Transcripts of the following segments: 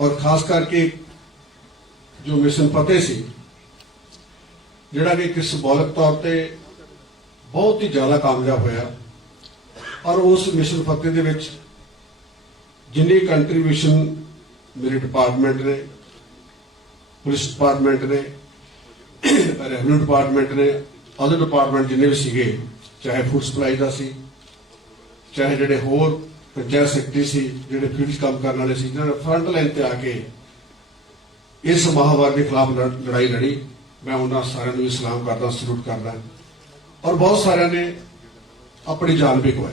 और खास करके जो मिशन फतेह सी जिहड़ा कि किस सिंबॉलिक तौर पर बहुत ही ज़्यादा कामयाब होया और उस मिशन फतेह दे विच जिन्नी कंट्रीब्यूशन मेरे डिपार्टमेंट ने, पुलिस डिपार्टमेंट ने, रेवन्यू डिपार्टमेंट ने, अदर डिपार्टमेंट जिन्ने भी सीगे, चाहे फूड सप्लाई का सी, चाहे जिहड़े होर पंचायत सैकटरी सी, जिहड़े फील्ड काम करने वाले सी, जिन्होंने फ्रंट लाइन पर आके इस महामारी के खिलाफ लड़ाई लड़ी। मैं उन्होंने सारे भी सलाम करदा, सलूट करदा। और बहुत सारे ने अपनी जान भी गवाई।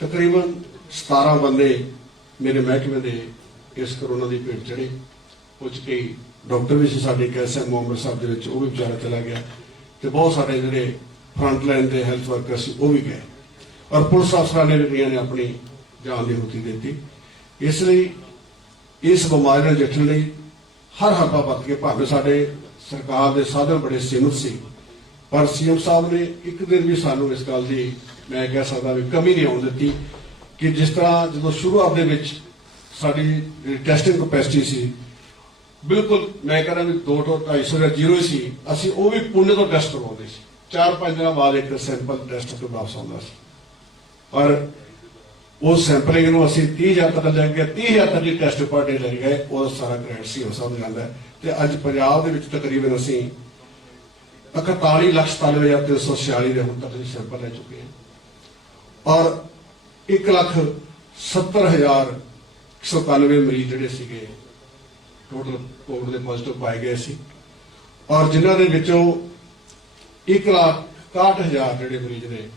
तकरीबन 17 बंदे मेरे महकमे के इस करोना की भेट चढ़े। कुछ कई डॉक्टर भी सी साडे KSM अमृतसर दे विच, वो भी बेचारा चला गया। तो बहुत सारे जिहड़े फ्रंट लाइन के हैल्थ वर्कर सी वो भी गए और पुलिस अफसर ने भी ने अपनी जान की हुती दी। इसलिए इस बीमारी नाल नजिठण लई हर हरबा बरत के, भावें साडे सरकार के साधन बड़े सीमित सी, पर CM साहब ने एक दिन भी सानू इस गल की मैं कह सकता भी कमी नहीं आउण दित्ती कि जिस तरह जो शुरुआत के साडी टैसटिंग कैपेसिटी सी बिल्कुल मैं कहना भी 200-250 या 0 ही सी, असीं वो भी पुणे तो टैसट करवाउंदे सी। 4-5 दिन बाद एक सैंपल टैसट तो वापस आउंदा सी और उस सैंपलिंग नूं असीं 30,000 तक ले गए। 30,000 तक की टैसट पर डे ले गए। वो सारा ग्रेड CM साहब ने जांदा है। ते अज पंजाब दे विच तकरीबन असीं 41,97,346 दे हुण तक सैंपल ले चुके हैं और 1,70,191 मरीज जिहड़े सीगे टोटल कोविड के पॉजिटिव पाए गए सी और जिन्हां दे विचों 1,61,000 जिहड़े मरीज ने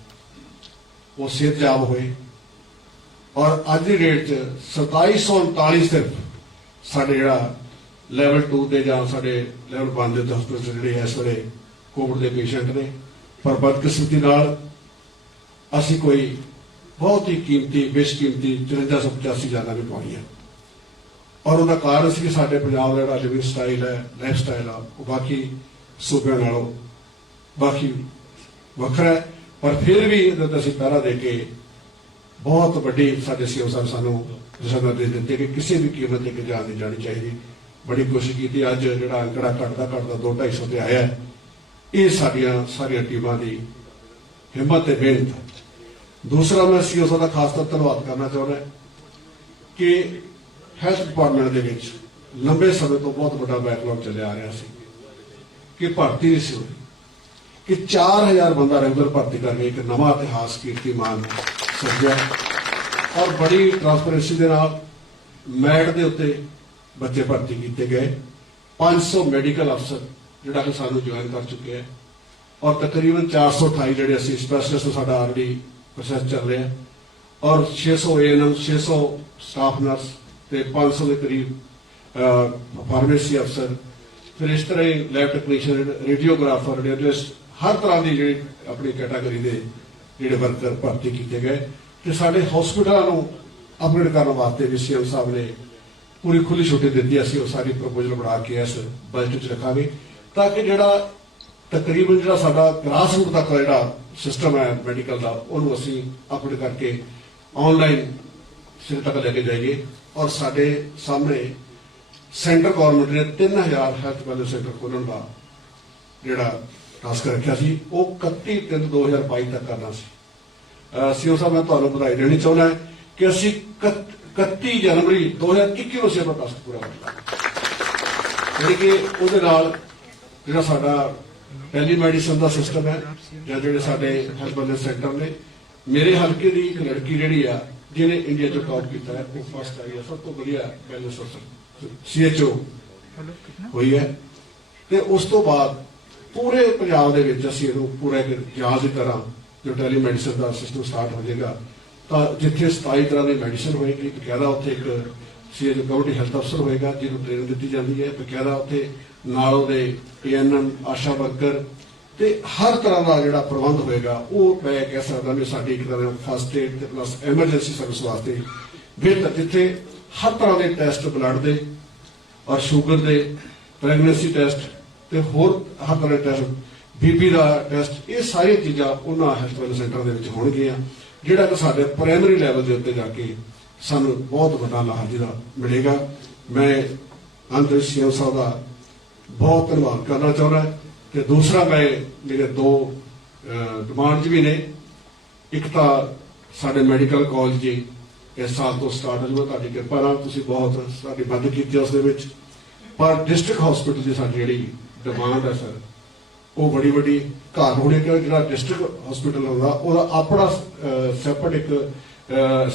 वो सेहतयाब होए और अज की डेट 2739 सिर्फ साडे जिहड़ा लैवल 2 ते जां साडे लैवल 1 दे हॉस्पिटल जिहड़े इस वेले कोविड के पेशेंट ने। पर बदकिस्मती नाल असीं कोई बहुत ही कीमती बेशकीमती 5385 जाना भी पाईयां और उसका कारण सी कि साडे पंजाब दा जिहड़ा लिविंग स्टाइल है, लाइफ स्टाइल है, वो बाकी सूबे नालों बाकी वखरा है। पर फिर भी असीं पहरा दे के बहुत वड्डी साडे CM साहब सानू दिशा दे दित्ते कि किसी भी कीमत ते जान नहीं जानी चाहिए। बड़ी कोशिश की। अज जिहड़ा अंकड़ा घटदा 200-250 ते आया, ये साडियां सारियां टीमां दी हिम्मत ते मेहनत। दूसरा मैं CM साहब का खास तौर धन्नवाद करना चाहता कि हैल्थ डिपार्टमेंट दे विच लंबे समय तो बहुत बड़ा बैकलॉग चलिया आ रहा सी कि भर्ती नहीं सी होई कि 4,000 बंदा रेगुलर भर्ती करके एक नवा इतिहास कीर्तिमान सृजिया और बड़ी ट्रांसपेरेंसी के नाल मैट के उत्ते बच्चे भर्ती किए गए। 500 मैडिकल अफसर जिहड़ा कि सानू ज्वाइन कर चुके हैं और तकरीबन 428 जिहड़े असीं स्पैशलिस्ट साडा ऑलरेडी प्रोसैस चल रहा है और 600 ANM, 600 स्टाफ नर्स ते 500 के करीब फार्मेसी अफसर, फिर इस तरह ही लैब टैक्नीशियन, रेडियोग्राफर, रेडियोलिस्ट, हर तरह की जी अपनी कैटागरी के जोड़े वर्कर भर्ती किए गए। तो साढ़े हॉस्पिटलों को अपग्रेड करने वास्ते भी CM साहब ने पूरी खुली छुट्टी दी। असीं वो सारी प्रपोजल बना के इस बजट रखांगे ताकि जिहड़ा तकरीबन जिहड़ा साडा ग्रास रूट तक जिहड़ा सिस्टम है मैडिकल का उन्होंने असीं अपग्रेड करके ऑनलाइन सिरे तक लेके जाइए। और साडे सामने सेंटर गौरमेंट ने 3,000 हैल्थ वैलनेस सेंटर खोलने का जिहड़ा टास्क रखा सी वो 31/3/2022 तक करना सी। CM साहब मैं तुहानूं बधाई देनी चाहुंदा कि असीं 31 जनवरी 2021 को अपना टास्क पूरा कर लिया। यानी कि उहदे नाल जिहड़ा साडा टेलीमेडिसिन का सिस्टम है जां जिहड़े साडे हैल्थ वैलनेस सेंटर ने, मेरे हल्के की एक लड़की जिहड़ी आ जिन्हें इंडिया जो टॉप किया है वो फर्स्ट आई है, सब तो बढ़िया वैलनेस CHO हुई है। तो उस तो बाद पूरे पंजाब दे विच असीं इहनूं पूरा एक जाल की तरह जो टेलीमेडिसिन का सिस्टम स्टार्ट हो जाएगा तो जिथे 27 तरह की मैडिसिन होएगी, बकायदा उत्थे एक CHO कम्युनिटी हैल्थ अफसर होएगा जिन्होंने ट्रेनिंग दी जाती है, बकायदा उत्थे नाल उहदे ANM, आशा वर्कर ते हर तरह का जिहड़ा प्रबंध होएगा वो मैं कह सकदा भी साडी एक तरह फर्स्ट एड ते प्लस एमरजेंसी सर्विस वास्ते बेहतर, जिथे हर तरह के टैसट ब्लड दे और शुगर दे, प्रेगनेंसी टैसट ते होर हर तरह के टैसट, BP का टैसट, ये सारी चीज़ां उन्हां हैल्थ वैलनेस सेंटर दे विच होणगीਆਂ जिहड़ा कि साडे प्राइमरी लैवल के उत्ते जाके सानूं बहुत वड्डा लाभ जिहड़ा मिलेगा। मैं अंत ਵਿੱਚ ਸੀਐਮ ਸਾਹਿਬ ਦਾ बहुत ਧੰਨਵਾਦ करना ਚਾਹੁੰਦਾ ਤੇ दूसरा मैं मेरे दो डिमांड भी ने। एक तो साढ़े मैडिकल कॉलेज जी इस साल तो स्टार्ट हो जाए, तुहाडी किरपा नाल तुसीं बहुत साडी मदद की उस दे विच। पर डिस्ट्रिक्ट हॉस्पिटल की साडी जिहड़ी डिमांड है सर वो बड़ी बड़ी घर होने का जो डिस्ट्रिक्ट हॉस्पिटल होगा वह अपना सैपरेट एक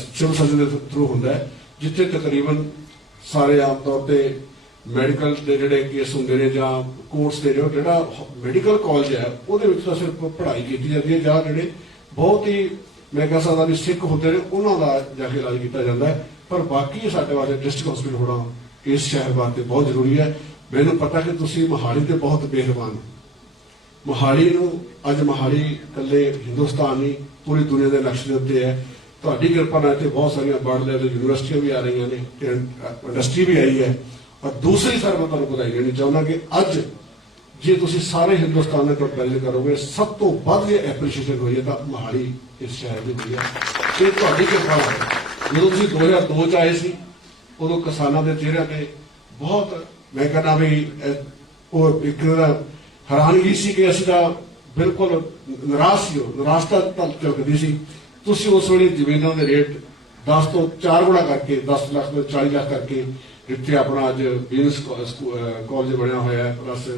सिविल सर्जन के थ्रू होंगे जिथे तकरीबन सारे आम तौर पर मैडिकल के जोड़े केस होंगे ने या कोर्स के जो मैडिकल कॉलेज है वो सिर्फ पढ़ाई की जाती है या जोड़े बहुत ही मैं कह सकता भी सिख होंगे ने उन्होंने जाके इलाज किया जाता है। पर बाकी साढ़े वास्ते डिस्ट्रिक्ट हॉस्पिटल होना इस शहर वास्ते बहुत जरूरी है। मैनू पता कि तुसीं मोहाली ते बहुत बेहरबान हो। मोहाली नूं अज मोहाली कल्ले हिंदुस्तान नहीं पूरी दुनिया के लक्ष्य के उत्ते है। तुहाडी किरपा नाल इत्थे बहुत सारियां वर्ल्ड लेवल यूनिवर्सिटियां भी आ रही ने ते इंडस्ट्री भी आई है। और दूसरी सर मैं तुहानूं बधाई देनी चाहुंदा कि अज जे तुसीं सारे हिंदुस्तान को कंपेरिजन करोगे सब तो वध जे एप्रीशिएशन हुई है तो मोहाली इस शहर की हुई है। ये तुहाडी किरपा नाल जो तुसीं 2002 च आए सी उदों किसानां दे चेहरिਆਂ ते बहुत मैं कहना भी वो एक हैरानगी सी कि असीं तां बिल्कुल निराशता झुकदी सी। तुसीं उस वेले जमीनां दे रेट 10 तो 4 गुणा करके 10 लाख तो 40 लाख करके जिथे अपना अज बिजनेस कॉलेज बनया होया है प्लस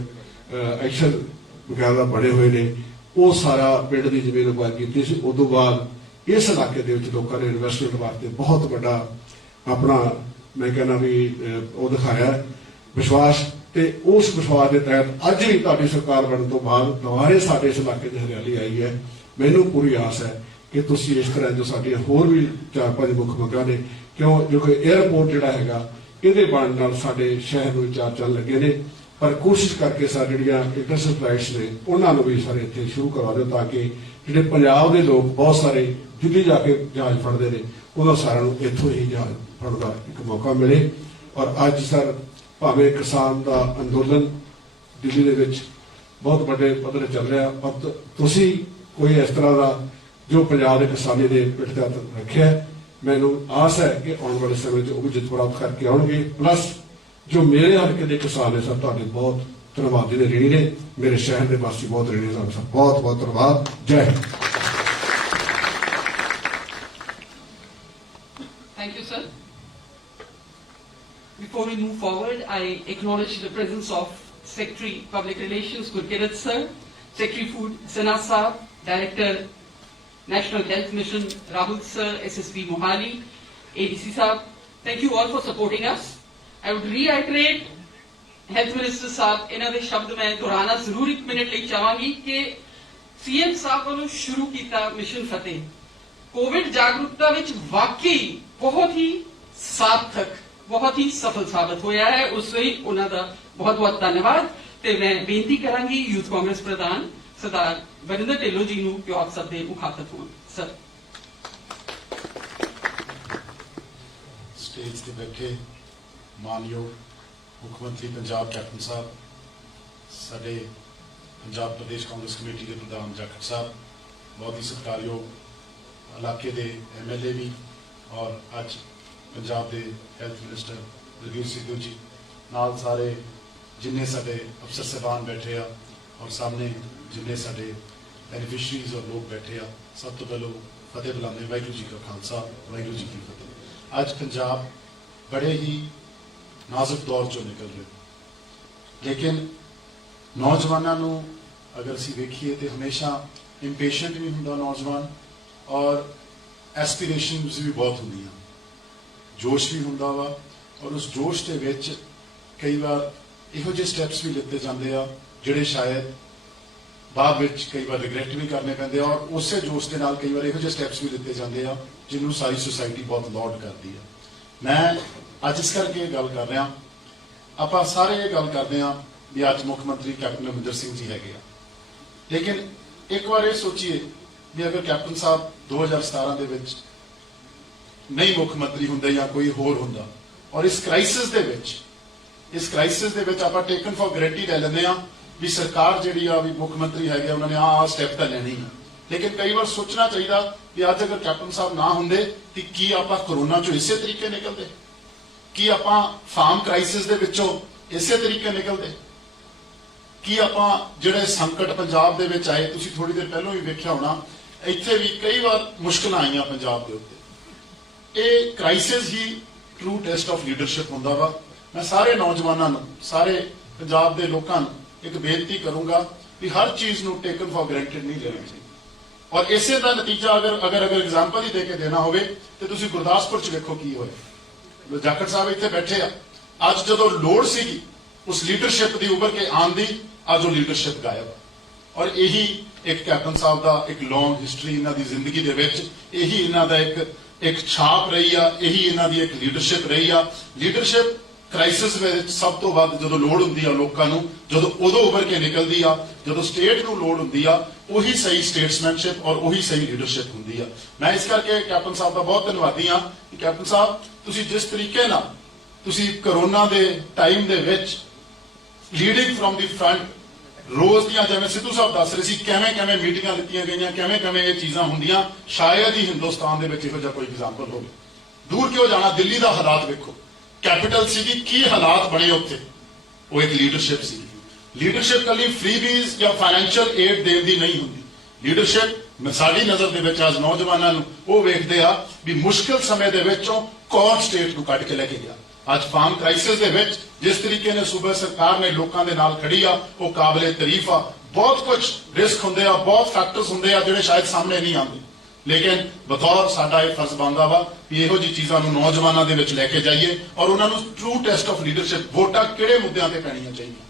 एक्शन वगैरह बने हुए ने वो सारा पिंड की जमीन अक्वायर की सी। उस तो बाद इस इलाके के लोगों ने इन्वेस्टमेंट वास्ते बहुत बड़ा अपना मैं कहना भी वो दिखाया विश्वास। तो उस विश्वास के तहत अज भी तुहाडी सरकार बनने तो बाद दोबारे साडे इस इलाके में हरियाली आई है। मैनूं पूरी आस है कि तुसीं इस तरह जो साडियां होर भी 4-5 मुख मंगां ने क्यों जो कि एयरपोर्ट जिहड़ा हैगा इहदे बनन नाल साडे शहर नूं चार चंद लगे ने। पर कोशिश करके साडी जिहड़ियां इंटरनेशनल फ्लाइट्स ने उन्हां नूं भी सारे इत्थे शुरू करवा दिओ ताकि जिहड़े पंजाब दे लोग बहुत सारे दिल्ली जाके जहाज फड़दे ने उन्हां सारिਆਂ ਨੂੰ इत्थों ही जहाज फड़न दा एक मौका मिले। और अज सर भावें किसान का अंदोलन दिल्ली दे विच बहुत बड़े पद्धर चल रहा और तुसीं कोई इस तरह का जो पंजाब के किसानी के पिठ ते हत्थ रखिया मैनूं आस है कि आने वाले समय में वो जित प्राप्त करके आउणगे। प्लस जो मेरे हल्के के किसान है सर तुहाडे बहुत धन्नवादी ने ऋणी ने मेरे शहर के वासी बहुत ऋणी ने सर बहुत बहुत धन्यवाद। जय Hind. Thank you, sir. Before we move forward, I acknowledge the presence of Secretary Public Relations Gurkirat sir, Secretary Food Sana Saab, Director National Health Mission Rahul sir, SSP Mohali, ADC Saab. Thank you all for supporting us. I would reiterate Health Minister Saab इन्हां दे शब्द मैं दोहराना जरूर 1 minute ਲਈ ਚਾਹਾਂਗੀ कि CM साहब ਵੱਲੋਂ शुरू ਕੀਤਾ मिशन फतेह कोविड जागरूकता विच वाकई बहुत ही सार्थक बहुत ही सफल साबित होया है। उस ਲਈ ਉਹਨਾਂ ਦਾ बहुत बहुत धन्यवाद। ਤੇ मैं बेनती करांगी यूथ कांग्रेस प्रधान सरदार वरिंदर ढिल्लों जी ਨੂੰ ਕਿ ਆਪ ਸਭ ਦੇ ਮੁਖਾਤਬ ਹੋਣ। ਸਰ स्टेज ਤੇ ਬੈਠੇ ਮਾਨਯੋਗ ਮੁੱਖ ਮੰਤਰੀ ਪੰਜਾਬ ਕੈਪਟਨ ਸਾਹਿਬ, ਸਾਡੇ ਪੰਜਾਬ ਪ੍ਰਦੇਸ਼ ਕਾਂਗਰਸ ਕਮੇਟੀ ਦੇ ਪ੍ਰਧਾਨ ਜਾਖੜ ਸਾਹਿਬ, ਬਹੁਤ ਹੀ ਸਤਿਕਾਰਯੋਗ ਇਲਾਕੇ ਦੇ MLA ਵੀ ਔਰ ਅੱਜ ਪੰਜਾਬ ਦੇ ਹੈਲਥ ਮਿਨਿਸਟਰ ਰਘਵੀਰ ਸਿੱਧੂ ਜੀ ਨਾਲ ਸਾਰੇ जिन्ने साडे अफसर साहबान बैठे आ और सामने जिन्ने साडे बेनीफिशरीज और लोग बैठे आ, सब तो पहले फतेह बुलाने वाहिगुरू जी का खालसा वाहिगुरू जी की फतेह। अज पंजाब बड़े ही नाजुक दौर चो निकल रहे, लेकिन नौजवानों अगर असीं वेखीए तो हमेशा इंपेशेंट भी हुंदा नौजवान और एस्पिरेशनस भी बहुत होंदियां, जोश भी हुंदा वा और उस जोश के विच कई बार ਇਹੋ ਜਿਹੇ ਸਟੈਪਸ ਵੀ ਲਿੱਤੇ ਜਾਂਦੇ ਆ ਜਿਹੜੇ ਸ਼ਾਇਦ ਬਾਅਦ ਵਿੱਚ ਕਈ ਵਾਰ ਰਿਗਰੈਟ ਵੀ ਕਰਨੇ ਪੈਂਦੇ ਆ ਔਰ ਉਸੇ ਜੋਸ਼ ਦੇ ਨਾਲ ਕਈ ਵਾਰ ਇਹੋ ਜਿਹੇ ਸਟੈਪਸ ਵੀ ਲਿੱਤੇ ਜਾਂਦੇ ਆ ਜਿਹਨੂੰ ਸਾਰੀ ਸੋਸਾਇਟੀ ਬਹੁਤ ਲਾਡ ਕਰਦੀ ਆ। ਮੈਂ ਅੱਜ ਇਸ ਕਰਕੇ ਇਹ ਗੱਲ ਕਰ ਰਿਹਾ, ਆਪਾਂ ਸਾਰੇ ਇਹ ਗੱਲ ਕਰਦੇ ਆ ਵੀ ਅੱਜ ਮੁੱਖ ਮੰਤਰੀ ਕੈਪਟਨ ਅਮਰਿੰਦਰ ਸਿੰਘ ਜੀ ਹੈਗੇ ਆ, ਲੇਕਿਨ ਇੱਕ ਵਾਰ ਇਹ ਸੋਚੀਏ ਵੀ ਅਗਰ ਕੈਪਟਨ ਸਾਹਿਬ 2017 ਦੇ ਵਿੱਚ ਨਹੀਂ ਮੁੱਖ ਮੰਤਰੀ ਹੁੰਦੇ ਜਾਂ ਕੋਈ ਹੋਰ ਹੁੰਦਾ ਔਰ ਇਸ ਕ੍ਰਾਈਸਿਸ ਦੇ ਵਿੱਚ ਆਪਾਂ ਟੇਕਨ ਫॉर ਗਰੰਟੀ ਲੈ ਲੈਂਦੇ ਆ ਵੀ ਸਰਕਾਰ ਜਿਹੜੀ ਆ ਵੀ ਮੁੱਖ ਮੰਤਰੀ ਹੈਗੇ ਉਹਨਾਂ ਨੇ ਆਹ ਸਟੈਪ ਤਾਂ ਲੈਣੇ ਹੀ, ਲੇਕਿਨ ਕਈ ਵਾਰ ਸੋਚਣਾ ਚਾਹੀਦਾ ਵੀ ਅੱਜ ਅਗਰ ਕੈਪਟਨ ਸਾਹਿਬ ਨਾ ਹੁੰਦੇ ਤੇ ਕੀ ਆਪਾਂ ਕੋਰੋਨਾ ਚੋਂ ਇਸੇ ਤਰੀਕੇ ਨਿਕਲਦੇ। ਕੀ ਆਪਾਂ ਫਾਰਮ ਕ੍ਰਾਈਸਿਸ ਦੇ ਵਿੱਚੋਂ ਇਸੇ ਤਰੀਕੇ ਨਿਕਲਦੇ? ਕੀ ਆਪਾਂ ਜਿਹੜੇ ਸੰਕਟ ਪੰਜਾਬ ਦੇ ਵਿੱਚ ਆਏ, ਤੁਸੀਂ ਥੋੜੀ ਦੇਰ ਪਹਿਲਾਂ ਵੀ ਵੇਖਿਆ ਹੋਣਾ, ਇੱਥੇ ਵੀ ਕਈ ਵਾਰ ਮੁਸ਼ਕਲਾਂ ਆਈਆਂ ਪੰਜਾਬ ਦੇ ਉੱਤੇ। ਇਹ crisis he true test of leadership ਹੁੰਦਾ ਵਾ। ਮੈਂ ਸਾਰੇ ਨੌਜਵਾਨਾਂ ਨੂੰ, ਸਾਰੇ ਪੰਜਾਬ ਦੇ ਲੋਕਾਂ ਨੂੰ ਇੱਕ ਬੇਨਤੀ ਕਰੂੰਗਾ ਵੀ ਹਰ ਚੀਜ਼ ਨੂੰ ਟੇਕਨ ਫॉर ਗ੍ਰਾਂਟਡ ਨਹੀਂ ਲੈਣਾ ਚਾਹੀਦਾ। ਔਰ ਇਸੇ ਦਾ ਨਤੀਜਾ ਅਗਰ ਐਗਜ਼ਾਮਪਲ ਹੀ ਦੇ ਕੇ ਦੇਣਾ ਹੋਵੇ ਤੇ ਤੁਸੀਂ ਗੁਰਦਾਸਪੁਰ ਚ ਵੇਖੋ ਕੀ ਹੋਇਆ। ਜਾਖੜ ਸਾਹਿਬ ਇੱਥੇ ਬੈਠੇ ਆ, ਅੱਜ ਜਦੋਂ ਲੋੜ ਸੀਗੀ ਉਸ ਲੀਡਰਸ਼ਿਪ ਦੀ ਉੱਭਰ ਕੇ ਆਉਣ ਦੀ, ਅੱਜ ਉਹ ਲੀਡਰਸ਼ਿਪ ਗਾਇਬ। ਔਰ ਇਹੀ ਇੱਕ ਕੈਪਟਨ ਸਾਹਿਬ ਦਾ ਇੱਕ ਲੌਂਗ ਹਿਸਟਰੀ ਇਹਨਾਂ ਦੀ ਜ਼ਿੰਦਗੀ ਦੇ ਵਿੱਚ, ਇਹੀ ਇਹਨਾਂ ਦਾ ਇੱਕ ਛਾਪ ਰਹੀ ਆ, ਇਹੀ ਇਹਨਾਂ ਦੀ ਇੱਕ ਲੀਡਰਸ਼ਿਪ ਰਹੀ ਆ। ਲੀਡਰਸ਼ਿਪ ਕ੍ਰਾਈਸਿਸ ਵਿੱਚ ਸਭ ਤੋਂ ਵੱਧ ਜਦੋਂ ਲੋੜ ਹੁੰਦੀ ਆ ਲੋਕਾਂ ਨੂੰ, ਜਦੋਂ ਉਦੋਂ ਉੱਭਰ ਕੇ ਨਿਕਲਦੀ ਆ, ਜਦੋਂ ਸਟੇਟ ਨੂੰ ਲੋੜ ਹੁੰਦੀ ਆ, ਉਹੀ ਸਹੀ ਸਟੇਟਸਮੈਨਸ਼ਿਪ ਔਰ ਉਹੀ ਸਹੀ ਲੀਡਰਸ਼ਿਪ ਹੁੰਦੀ ਆ। ਮੈਂ ਇਸ ਕਰਕੇ ਕੈਪਟਨ ਸਾਹਿਬ ਦਾ ਬਹੁਤ ਧੰਨਵਾਦੀ ਆ ਕਿ ਕੈਪਟਨ ਸਾਹਿਬ ਤੁਸੀਂ ਜਿਸ ਤਰੀਕੇ ਨਾਲ ਤੁਸੀਂ ਕਰੋਨਾ ਦੇ ਟਾਈਮ ਦੇ ਵਿੱਚ ਲੀਡਿੰਗ ਫਰਮ ਦੀ ਫਰੰਟ, ਰੋਜ਼ ਦੀਆਂ ਜਿਵੇਂ ਸਿੱਧੂ ਸਾਹਿਬ ਦੱਸ ਰਹੇ ਸੀ ਕਿਵੇਂ ਮੀਟਿੰਗਾਂ ਲਿੱਤੀਆਂ ਗਈਆਂ, ਕਿਵੇਂ ਇਹ ਚੀਜ਼ਾਂ ਹੁੰਦੀਆਂ, ਸ਼ਾਇਦ ਹੀ ਹਿੰਦੁਸਤਾਨ ਦੇ ਵਿੱਚ ਇਹੋ ਜਿਹਾ ਕੋਈ ਐਗਜ਼ਾਮਪਲ ਹੋਵੇ। ਦੂਰ ਕਿਉਂ ਜਾਣਾ, ਦਿੱਲੀ ਦਾ ਹਾਲਾਤ ਵੇਖੋ, ਕੈਪੀਟਲ ਸੀਗੀ, ਕੀ ਹਾਲਾਤ ਬਣੇ ਉੱਥੇ। ਉਹ ਇੱਕ ਲੀਡਰਸ਼ਿਪ ਸੀ। ਲੀਡਰਸ਼ਿਪ ਕੱਲੀ ਫ੍ਰੀਬੀਜ਼ ਜਾਂ ਫਾਈਨੈਂਸ਼ੀਅਲ ਏਡ ਦੇਣ ਦੀ ਨਹੀਂ ਹੁੰਦੀ। ਲੀਡਰਸ਼ਿਪ ਸਾਡੀ ਨਜ਼ਰ ਦੇ ਵਿੱਚ ਅੱਜ ਨੌਜਵਾਨਾਂ ਨੂੰ ਉਹ ਵੇਖਦੇ ਆ ਵੀ ਮੁਸ਼ਕਿਲ ਸਮੇਂ ਦੇ ਵਿੱਚੋਂ ਕੌਣ ਸਟੇਟ ਨੂੰ ਕੱਢ ਕੇ ਲੈ ਕੇ ਗਿਆ। ਅੱਜ ਫਾਰਮ ਕ੍ਰਾਈਸਿਸ ਦੇ ਵਿੱਚ ਜਿਸ ਤਰੀਕੇ ਨਾਲ ਸੂਬਾ ਸਰਕਾਰ ਨੇ ਲੋਕਾਂ ਦੇ ਨਾਲ ਖੜੀ ਆ, ਉਹ ਕਾਬਲੇ ਤਾਰੀਫ ਆ। ਬਹੁਤ ਕੁਝ ਰਿਸਕ ਹੁੰਦੇ ਆ, ਬਹੁਤ ਫੈਕਟਰਸ ਹੁੰਦੇ ਆ ਜਿਹੜੇ ਸ਼ਾਇਦ ਸਾਹਮਣੇ ਨਹੀਂ ਆਉਂਦੇ, ਲੇਕਿਨ ਬਤੌਰ ਸਾਡਾ ਇਹ ਫਰਜ਼ ਬਣਦਾ ਵਾ ਵੀ ਇਹੋ ਜਿਹੀ ਚੀਜ਼ਾਂ ਨੂੰ ਨੌਜਵਾਨਾਂ ਦੇ ਵਿੱਚ ਲੈ ਕੇ ਜਾਈਏ ਔਰ ਉਹਨਾਂ ਨੂੰ ਟਰੂ ਟੈਸਟ ਆਫ ਲੀਡਰਸ਼ਿਪ, ਵੋਟਾਂ ਕਿਹੜੇ ਮੁੱਦਿਆਂ ਤੇ ਪੈਣੀਆਂ ਚਾਹੀਦੀਆਂ,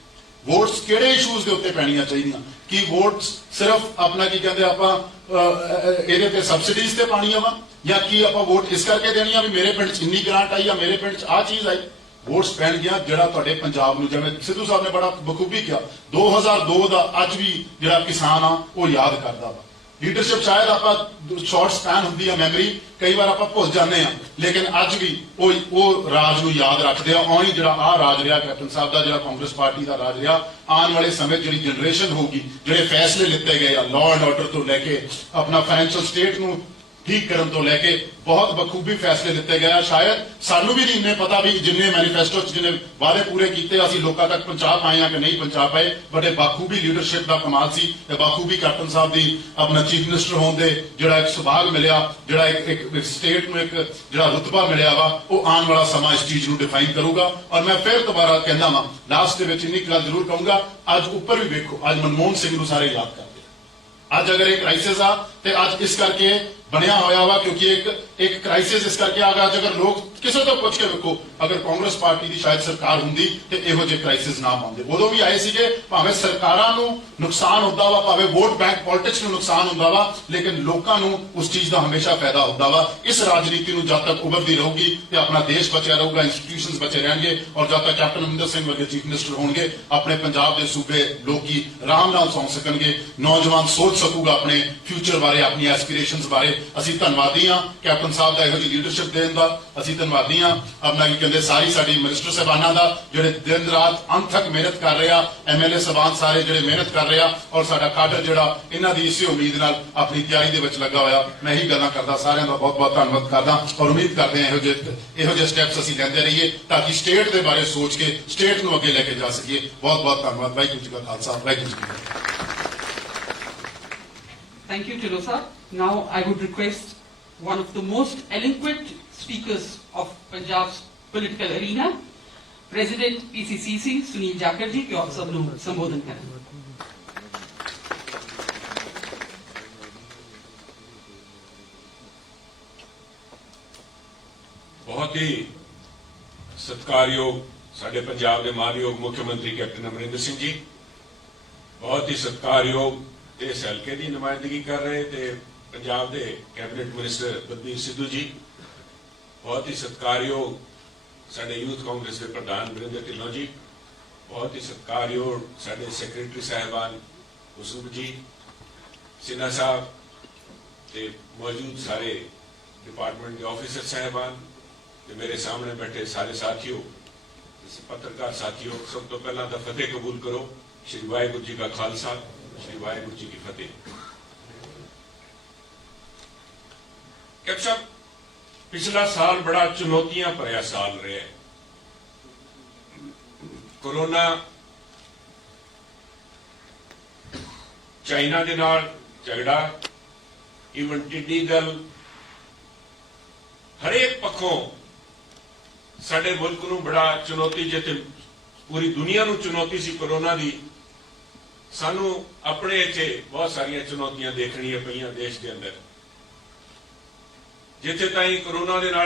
ਵੋਟਸ ਕਿਹੜੇ ਇਸ਼ੂਜ਼ ਦੇ ਉੱਤੇ ਪੈਣੀਆਂ ਚਾਹੀਦੀਆਂ। ਕੀ ਵੋਟਸ ਸਿਰਫ ਆਪਣਾ ਕੀ ਕਹਿੰਦੇ ਆਪਾਂ ਇਹਦੇ ਤੇ ਸਬਸਿਡੀਜ਼ ਤੇ ਪਾਣੀਆਂ ਵਾ, ਜਾਂ ਕੀ ਆਪਾਂ ਵੋਟ ਇਸ ਕਰਕੇ ਦੇਣੀ ਆ ਵੀ ਮੇਰੇ ਪਿੰਡ 'ਚ ਇੰਨੀ ਗ੍ਰਾਂਟ ਆਈ ਜਾਂ ਮੇਰੇ ਪਿੰਡ 'ਚ ਆਹ ਚੀਜ਼ ਆਈ। ਵੋਟਸ ਪੈਣਗੀਆਂ ਜਿਹੜਾ ਤੁਹਾਡੇ ਪੰਜਾਬ ਨੂੰ, ਜਿਵੇਂ ਸਿੱਧੂ ਸਾਹਿਬ ਨੇ ਬੜਾ ਬਖੂਬੀ ਕਿਹਾ, 2002 ਦਾ ਅੱਜ ਵੀ ਜਿਹੜਾ ਕਿਸਾਨ ਆ ਉਹ ਯਾਦ ਕਰਦਾ ਵਾ। ਲੀਡਰਸ਼ਿਪ ਸ਼ਾਇਦ ਆਪਾਂ ਸ਼ਾਰਟ ਸਪੈਨ ਹੁੰਦੀ ਆ ਮੈਮਰੀ, ਕਈ ਵਾਰ ਆਪਾਂ ਭੁੱਲ ਜਾਂਦੇ ਆ, ਲੇਕਿਨ ਅੱਜ ਵੀ ਉਹ ਰਾਜ ਨੂੰ ਯਾਦ ਰੱਖਦੇ ਆ। ਔਰ ਜਿਹੜਾ ਆਹ ਰਾਜ ਰਿਹਾ ਕੈਪਟਨ ਸਾਹਿਬ ਦਾ, ਜਿਹੜਾ ਕਾਂਗਰਸ ਪਾਰਟੀ ਦਾ ਰਾਜ ਰਿਹਾ, ਆਉਣ ਵਾਲੇ ਸਮੇਂ ਜਿਹੜੀ ਜਨਰੇਸ਼ਨ ਹੋਊਗੀ, ਜਿਹੜੇ ਫੈਸਲੇ ਲਿੱਤੇ ਗਏ ਆ ਲਾਅ ਐਂਡ ਆਰਡਰ ਤੋਂ ਲੈ ਕੇ ਆਪਣਾ ਫਾਈਨੈਂਸ਼ੀਅਲ ਸਟੇਟ ਨੂੰ ਠੀਕ ਕਰਨ ਤੋਂ ਲੈ ਕੇ ਬਹੁਤ ਬਖੂਬੀ ਫੈਸਲੇ ਦਿੱਤੇ ਗਏ ਆ। ਸ਼ਾਇਦ ਸਾਨੂੰ ਵੀ ਨਹੀਂ ਇੰਨੇ ਪਤਾ ਵੀ ਜਿੰਨੇ ਮੈਨੀਫੈਸਟੋ 'ਚ ਜਿੰਨੇ ਵਾਅਦੇ ਪੂਰੇ ਕੀਤੇ ਅਸੀਂ ਲੋਕਾਂ ਤੱਕ ਪਹੁੰਚਾ ਪਾਏ ਆ ਕਿ ਨਹੀਂ ਪਹੁੰਚਾ ਪਾਏ, ਬਟ ਇਹ ਬਾਖੂਬੀ ਲੀਡਰਸ਼ਿਪ ਦਾ ਕਮਾਲ ਸੀ। ਤੇ ਬਾਖੂਬੀ ਕੈਪਟਨ ਸਾਹਿਬ ਦੀ ਆਪਣਾ ਚੀਫ ਮਿਨਿਸਟਰ ਹੋਣ ਦੇ ਜਿਹੜਾ ਇੱਕ ਸੁਭਾਗ ਮਿਲਿਆ, ਜਿਹੜਾ ਇੱਕ ਸਟੇਟ ਨੂੰ ਇੱਕ ਜਿਹੜਾ ਰੁਤਬਾ ਮਿਲਿਆ ਵਾ, ਉਹ ਆਉਣ ਵਾਲਾ ਸਮਾਂ ਇਸ ਚੀਜ਼ ਨੂੰ ਡਿਫਾਈਨ ਕਰੂਗਾ। ਔਰ ਮੈਂ ਫਿਰ ਦੁਬਾਰਾ ਕਹਿੰਦਾ ਵਾਂ, ਲਾਸਟ ਦੇ ਵਿੱਚ ਇੰਨੀ ਗੱਲ ਜ਼ਰੂਰ ਕਹੂੰਗਾ, ਅੱਜ ਉੱਪਰ ਵੀ ਵੇਖੋ, ਅੱਜ ਮਨਮੋਹਨ ਸਿੰਘ ਨੂੰ ਸਾਰੇ ਯਾਦ ਕਰਦੇ। ਅੱਜ ਅਗਰ ਇਹ ਕ੍ਰਾਈਸਿਸ ਆ ਤੇ ਅੱਜ ਇਸ ਕਰਕੇ ਬਣਿਆ ਹੋਇਆ ਵਾ ਕਿਉਂਕਿ ਇੱਕ ਕ੍ਰਾਈਸਿਸ ਇਸ ਕਰਕੇ ਆ ਗਿਆ। ਅੱਜ ਅਗਰ ਲੋਕ ਕਿਸੇ ਤੋਂ ਪੁੱਛ ਕੇ ਵੇਖੋ, ਅਗਰ ਕਾਂਗਰਸ ਪਾਰਟੀ ਦੀ ਸ਼ਾਇਦ ਸਰਕਾਰ ਹੁੰਦੀ ਤੇ ਇਹੋ ਜਿਹੇ ਕ੍ਰਾਈਸਿਸ ਨਾ ਆਉਂਦੇ। ਉਦੋਂ ਵੀ ਆਏ ਸੀਗੇ, ਭਾਵੇਂ ਸਰਕਾਰਾਂ ਨੂੰ ਨੁਕਸਾਨ ਹੁੰਦਾ ਵਾ, ਭਾਵੇਂ ਵੋਟ ਬੈਂਕ ਪੋਲਿਟਿਕਸ ਨੂੰ ਨੁਕਸਾਨ ਹੁੰਦਾ ਵਾ, ਲੇਕਿਨ ਲੋਕਾਂ ਨੂੰ ਉਸ ਚੀਜ਼ ਦਾ ਹਮੇਸ਼ਾ ਫਾਇਦਾ ਹੁੰਦਾ ਵਾ। ਇਸ ਰਾਜਨੀਤੀ ਨੂੰ ਜਦ ਤੱਕ ਉਭਰਦੀ ਰਹੂਗੀ ਤੇ ਆਪਣਾ ਦੇਸ਼ ਬਚਿਆ ਰਹੂਗਾ, ਇੰਸਟੀਟਿਊਸ਼ਨਸ ਬਚੇ ਰਹਿਣਗੇ, ਔਰ ਜਦ ਤੱਕ ਕੈਪਟਨ ਅਮਰਿੰਦਰ ਸਿੰਘ ਵਰਗੇ ਚੀਫ ਮਿਨਿਸਟਰ ਹੋਣਗੇ, ਆਪਣੇ ਪੰਜਾਬ ਦੇ ਸੂਬੇ ਲੋਕੀ ਆਰਾਮ ਨਾਲ ਸੌਂ ਸਕਣਗੇ, ਨੌਜਵਾਨ ਸੋਚ ਸਕੂਗਾ ਆਪਣੇ ਫਿਊਚਰ ਬਾਰੇ, ਆਪਣੀ ਐਸਪੀਰੇਸ਼ਨਸ ਬਾਰੇ। ਅਸੀਂ ਧੰਨਵਾਦੀ ਹਾਂ ਕੈਪਟਨ ਸਾਹਿਬ ਦਾ ਇਹੋ ਜਿਹੀ ਲੀਡਰਸ਼ਿਪ ਦੇਣ ਦਾ। ਅਸੀਂ ਧੰਨਵਾਦੀ ਹਾਂ ਆਪਣਾ ਕੀ ਕਹਿੰਦੇ ਸਾਰੀ ਸਾਡੀ ਮਿਨਿਸਟਰ ਸਾਹਿਬਾਨਾਂ ਦਾ, ਜਿਹੜੇ ਦਿਨ ਰਾਤ ਅੰਤ ਤੱਕ ਮਿਹਨਤ ਕਰ ਰਹੇ ਆ, ਐਮਐਲਏ ਸਾਹਿਬਾਨ ਸਾਰੇ ਜਿਹੜੇ ਮਿਹਨਤ ਕਰ ਰਹੇ ਆ, ਔਰ ਸਾਡਾ ਕਾਡਰ ਜਿਹੜਾ ਇਹਨਾਂ ਦੀ ਇਸੇ ਉਮੀਦ ਨਾਲ ਆਪਣੀ ਤਿਆਰੀ ਦੇ ਵਿੱਚ ਲੱਗਾ ਹੋਇਆ। ਮੈਂ ਇਹੀ ਗੱਲਾਂ ਕਰਦਾ, ਸਾਰਿਆਂ ਦਾ ਬਹੁਤ ਬਹੁਤ ਧੰਨਵਾਦ ਕਰਦਾ ਔਰ ਉਮੀਦ ਕਰਦੇ ਹਾਂ ਇਹੋ ਜਿਹੇ ਸਟੈਪਸ ਅਸੀਂ ਲੈਂਦੇ ਰਹੀਏ ਤਾਂ ਕਿ ਸਟੇਟ ਦੇ ਬਾਰੇ ਸੋਚ ਕੇ ਸਟੇਟ ਨੂੰ ਅੱਗੇ ਲੈ ਕੇ ਜਾ ਸਕੀਏ। ਬਹੁਤ ਬਹੁਤ ਧੰਨਵਾਦ। ਵਾਹਿਗੁਰੂ ਜੀ ਕਾ ਖਾਲਸਾ, ਵਾਹਿਗੁਰੂ ਜੀ ਕੀ ਫਤਿਹ। Thank you, Tilo sir. Now I would request one of the most eloquent speakers of Punjab's political arena, President PCCC, Sunil Jakhar ji, ਕਿ ਆਪ ਸਭ ਨੂੰ ਸੰਬੋਧਨ ਕਰਨ। बहुत ही सत्कारयोग साडे पंजाब के मानयोग मुख्यमंत्री कैप्टन अमरिंदर सिंह जी, बहुत ही सत्कारयोग इस हल्के की नुमाइंदगी कर रहे थे पंजाब के कैबिनेट मिनिस्टर बलबीर सिद्धू जी, बहुत ही सत्कारयोग साडे यूथ कांग्रेस के प्रधान वरिंदर ढिल्लों जी, बहुत ही सत्कारयोग साडे सैक्रटरी साहिबान हुसैन जी, सिन्हा साहब ते मौजूद सारे डिपार्टमेंट के ऑफिसर साहिबान, मेरे सामने बैठे सारे साथियों, पत्रकार साथियों, सब तो पहला तो फतेह कबूल करो। श्री वाहिगुरू जी का खालसा, श्री वाहिगुरू जी की फतेह। कैप्टन साहब, पिछला साल बड़ा चुनौतियां भरिया साल रहा है। कोरोना चाइना दे नाल झगड़ा, ईवन टिड्डी दल, हरेक पक्षों साडे मुल्क नूं बड़ा चुनौती, जिथे पूरी दुनिया नूं चुनौती सी कोरोना दी, सानू अपने इत्थे बहुत सारियां चुनौतियां देखणियां पईयां देश के अंदर। जिथे ताईं कोरोना दे नाल